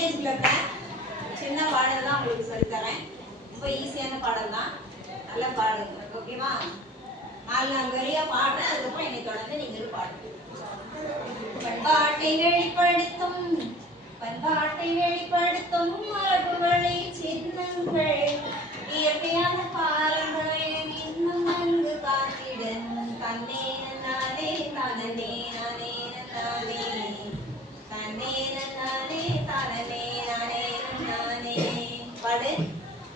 ஸ்டேஜ்ல இருக்கேன். சின்ன பாடல் தான் உங்களுக்கு சொல்லித் தரேன். ரொம்ப ஈஸியான பாடல் தான். நல்லா பாடுங்க. ஓகேவா? 4 வரியா பாடுறேன். அதுக்கப்புறம் என்னை தொடர்ந்து நீங்களும் பாடுங்க. பண்பாட்டை வெளிப்படுத்தும் மரபுவழி சின்னங்கள் இயற்கையான பாரம்பரியம் இன்னும் நன்கு காத்திடன் தன்னே நானே தனனே நானே நானே தன்னே நானே தனனே நானே நானே பாடு.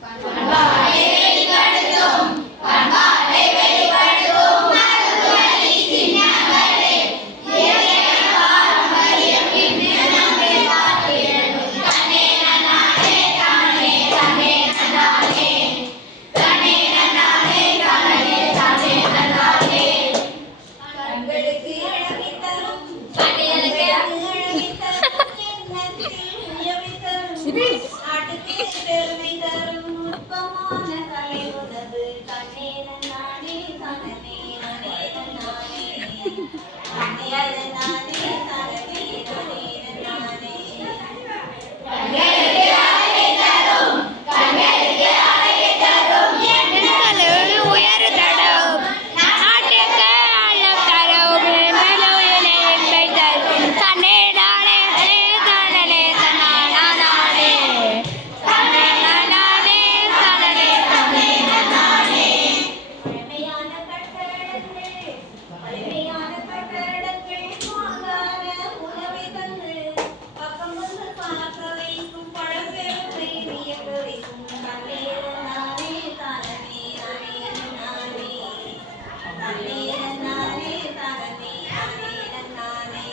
பண்பாட்டை வெளிப்படுத்தும் மரபுவழி சின்னங்கள் இயற்கையான பாரம்பரியம் இன்னும் நன்கு காத்திடன் தன்னே நானே தனனே நானே நானே தன்னே நானே தனனே நானே நானே கண்களுக்கு அழகை தரும் கண்களுக்கு அழகை தரும் எண்ணத்தில் உயர்வை தரும் நாட்டுக்கு பெருமை தரும் நுட்பமான கலை உணவு தன்னே நானே தனனே நானே நானே தன்னே நானே தனனே நானே நானே கண்களுக்கு அழகை தரும் கண்களுக்கு அழகை தரும் எண்ணத்தில் உயர்வு தரும் நாட்டுக்கு அழகு தரும் மேலுயிரை இன்பை தரும் தன்னே நானே தனனே தன்னானா நானே தன்னே நானே தனனே தன்னே நானே பழமையான கட்டடங்கள் வாங்காத உணவை தந்து பக்கம் வந்து பார்க்க வைக்கும் பழப்பெருமை வியக்க வைக்கும் தன்னே நானே தனனே நானே நானே தன்னே நானே தனனே நானே நானே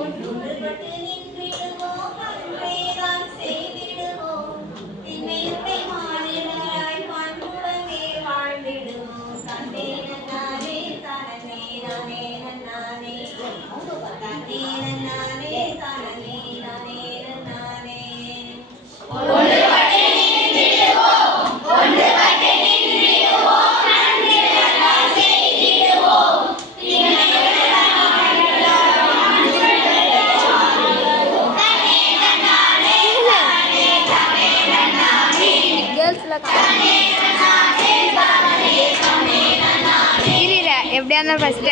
ஒன்றுபட்டு நின்றிடுவோம் அன்றேதான் செய்திடுவோம் திண்மையுடை மாநிலராய் பண்புடனே வாழ்ந்திடுவோம் தன்னே நானே தனனே நானே நானே தன்னே நானே தனனே நானே நானே ஒன்றுபட்டு நின்றிடுவோம் ஒன்றுபட்டு நின்றிடுவோம் அன்றேதான் செய்திடுவோம் எப்படியா இருந்தாலும் ஃபர்ஸ்ட்